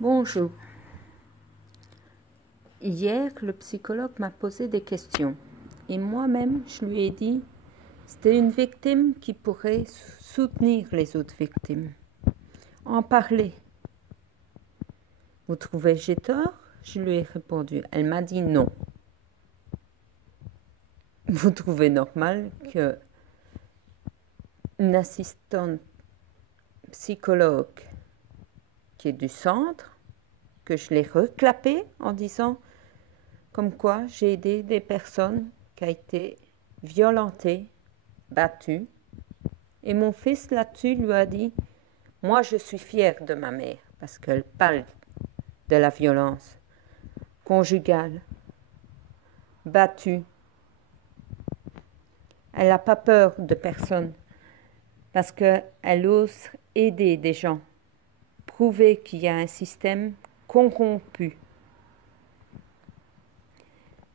Bonjour. Hier, le psychologue m'a posé des questions et moi-même, je lui ai dit c'était une victime qui pourrait soutenir les autres victimes, en parler. Vous trouvez que j'ai tort? Je lui ai répondu. Elle m'a dit non. Vous trouvez normal que une assistante psychologue qui est du centre, que je l'ai reclappée en disant comme quoi j'ai aidé des personnes qui ont été violentées, battues, et mon fils là-dessus lui a dit « Moi je suis fière de ma mère parce qu'elle parle de la violence conjugale, battue. Elle n'a pas peur de personne parce qu'elle ose aider des gens, prouver qu'il y a un système corrompu.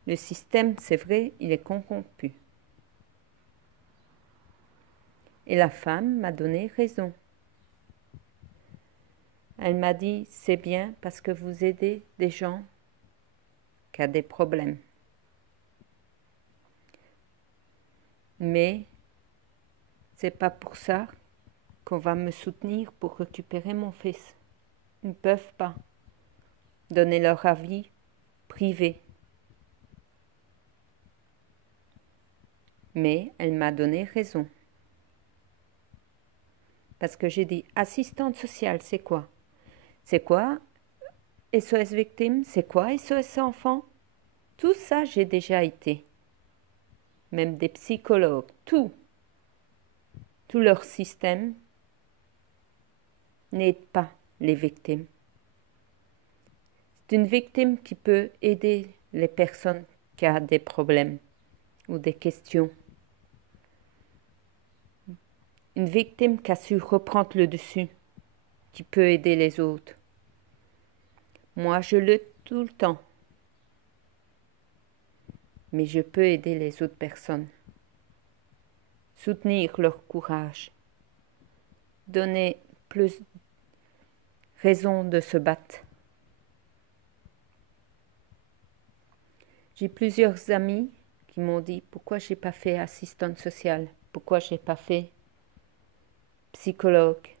Le système, c'est vrai, il est corrompu. Et la femme m'a donné raison. Elle m'a dit, c'est bien parce que vous aidez des gens qui ont des problèmes. Mais c'est pas pour ça qu'on va me soutenir pour récupérer mon fils. Ils ne peuvent pas donner leur avis privé. Mais elle m'a donné raison. Parce que j'ai dit, assistante sociale, c'est quoi? C'est quoi SOS victime? C'est quoi SOS enfant? Tout ça, j'ai déjà été. Même des psychologues, tout leur système n'aide pas les victimes. C'est une victime qui peut aider les personnes qui ont des problèmes ou des questions. Une victime qui a su reprendre le dessus, qui peut aider les autres. Moi, je lutte tout le temps, mais je peux aider les autres personnes, soutenir leur courage, donner plus raison de se battre. J'ai plusieurs amis qui m'ont dit pourquoi j'ai pas fait assistante sociale, pourquoi j'ai pas fait psychologue.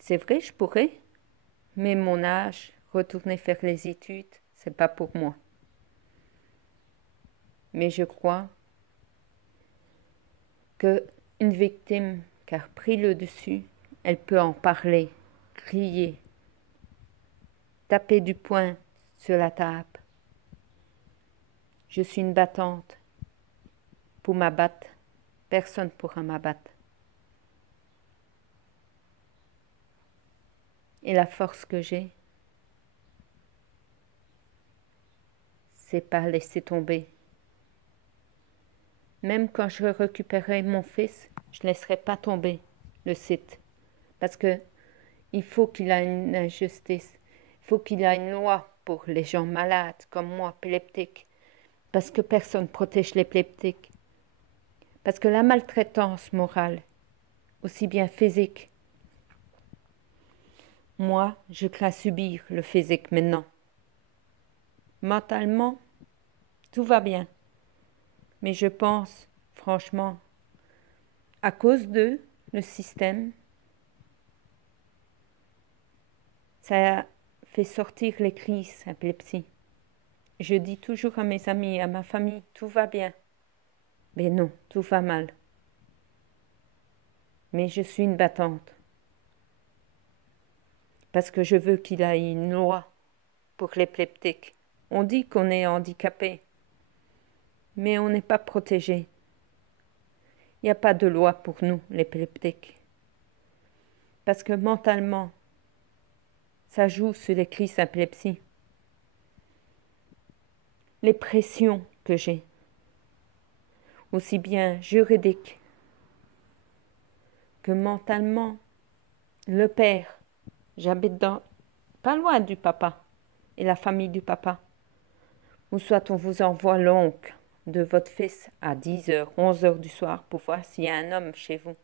C'est vrai, je pourrais, mais mon âge, retourner faire les études, c'est pas pour moi. Mais je crois que une victime qui a pris le dessus, elle peut en parler, crier, taper du poing sur la table. Je suis une battante. Pour m'abattre, personne ne pourra m'abattre. Et la force que j'ai, c'est pas laisser tomber. Même quand je récupérerai mon fils, je ne laisserai pas tomber le site. Parce que il faut qu'il ait une injustice. Il faut qu'il ait une loi pour les gens malades comme moi, épileptiques. Parce que personne ne protège l'épileptique. Parce que la maltraitance morale, aussi bien physique, moi, je crains subir le physique maintenant. Mentalement, tout va bien. Mais je pense, franchement, à cause d'eux, le système, ça fait sortir les crises d'épilepsie. Je dis toujours à mes amis, à ma famille, tout va bien. Mais non, tout va mal. Mais je suis une battante. Parce que je veux qu'il ait une loi pour l'épileptique. On dit qu'on est handicapé, mais on n'est pas protégé. Il n'y a pas de loi pour nous, l'épileptique. Parce que mentalement, ça joue sur les crises d'épilepsie. Les pressions que j'ai, aussi bien juridiques que mentalement. Le père, j'habite pas loin du papa et la famille du papa. Ou soit on vous envoie l'oncle de votre fils à 10h, 11h du soir pour voir s'il y a un homme chez vous.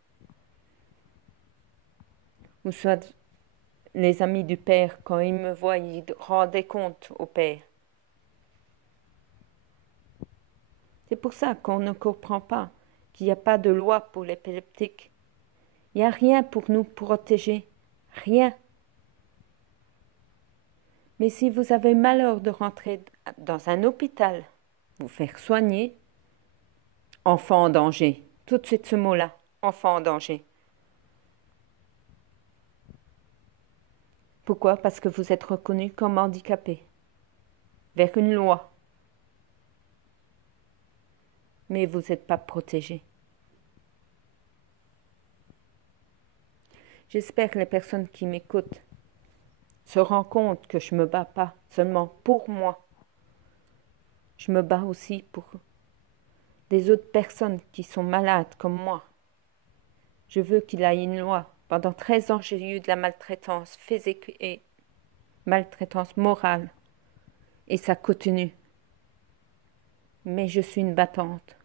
ou soit les amis du père, quand ils me voient, ils rendaient compte au père. C'est pour ça qu'on ne comprend pas qu'il n'y a pas de loi pour l'épileptique. Il n'y a rien pour nous protéger, rien. Mais si vous avez malheur de rentrer dans un hôpital, vous faire soigner, enfant en danger, tout de suite ce mot-là, enfant en danger. Pourquoi? Parce que vous êtes reconnu comme handicapé, vers une loi. Mais vous n'êtes pas protégé. J'espère que les personnes qui m'écoutent se rendent compte que je ne me bats pas seulement pour moi. Je me bats aussi pour des autres personnes qui sont malades comme moi. Je veux qu'il y ait une loi. Pendant 13 ans, j'ai eu de la maltraitance physique et maltraitance morale. Et ça continue. Mais je suis une battante.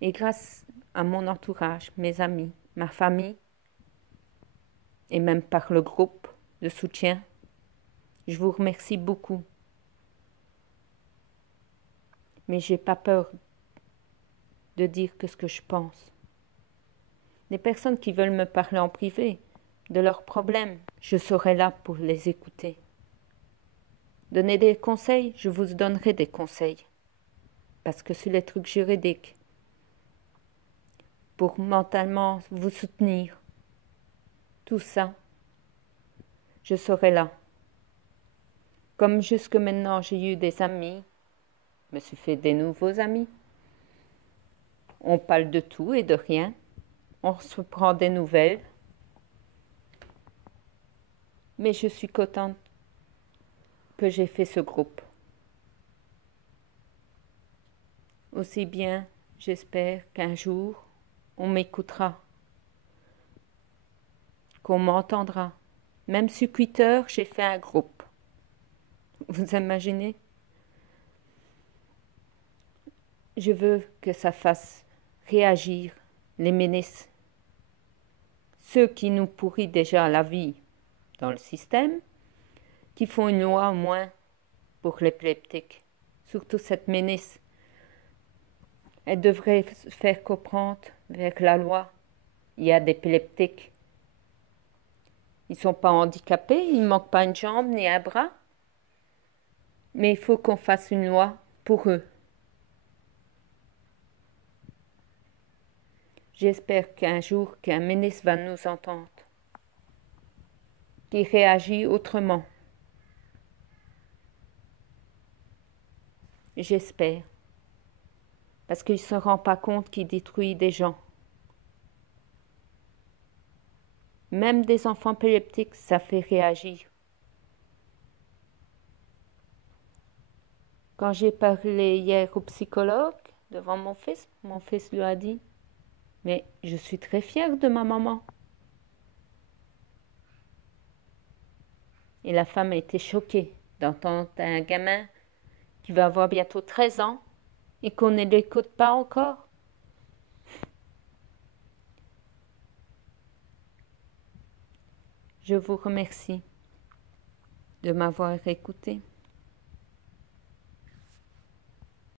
Et grâce à mon entourage, mes amis, ma famille, et même par le groupe de soutien, je vous remercie beaucoup. Mais j'ai pas peur de dire que ce que je pense. Les personnes qui veulent me parler en privé de leurs problèmes, je serai là pour les écouter. Donner des conseils, je vous donnerai des conseils. Parce que c'est les trucs juridiques. Pour mentalement vous soutenir. Tout ça, je serai là. Comme jusque maintenant j'ai eu des amis, je me suis fait des nouveaux amis. On parle de tout et de rien. On se prend des nouvelles. Mais je suis contente que j'ai fait ce groupe. Aussi bien, j'espère qu'un jour, on m'écoutera, qu'on m'entendra. Même sur Twitter, j'ai fait un groupe. Vous imaginez? Je veux que ça fasse réagir les ministres, ceux qui nous pourrissent déjà la vie dans le système, qui font une loi au moins pour l'épileptique. Surtout cette ministre. Elle devrait faire comprendre avec la loi, il y a des épileptiques. Ils ne sont pas handicapés, ils ne manquent pas une jambe ni un bras. Mais il faut qu'on fasse une loi pour eux. J'espère qu'un jour qu'un ministre va nous entendre, qui réagit autrement. J'espère. Parce qu'il ne se rend pas compte qu'il détruit des gens. Même des enfants épileptiques, ça fait réagir. Quand j'ai parlé hier au psychologue devant mon fils lui a dit « Mais je suis très fière de ma maman. » Et la femme a été choquée d'entendre un gamin qui va avoir bientôt 13 ans et qu'on ne l'écoute pas encore. Je vous remercie de m'avoir écouté.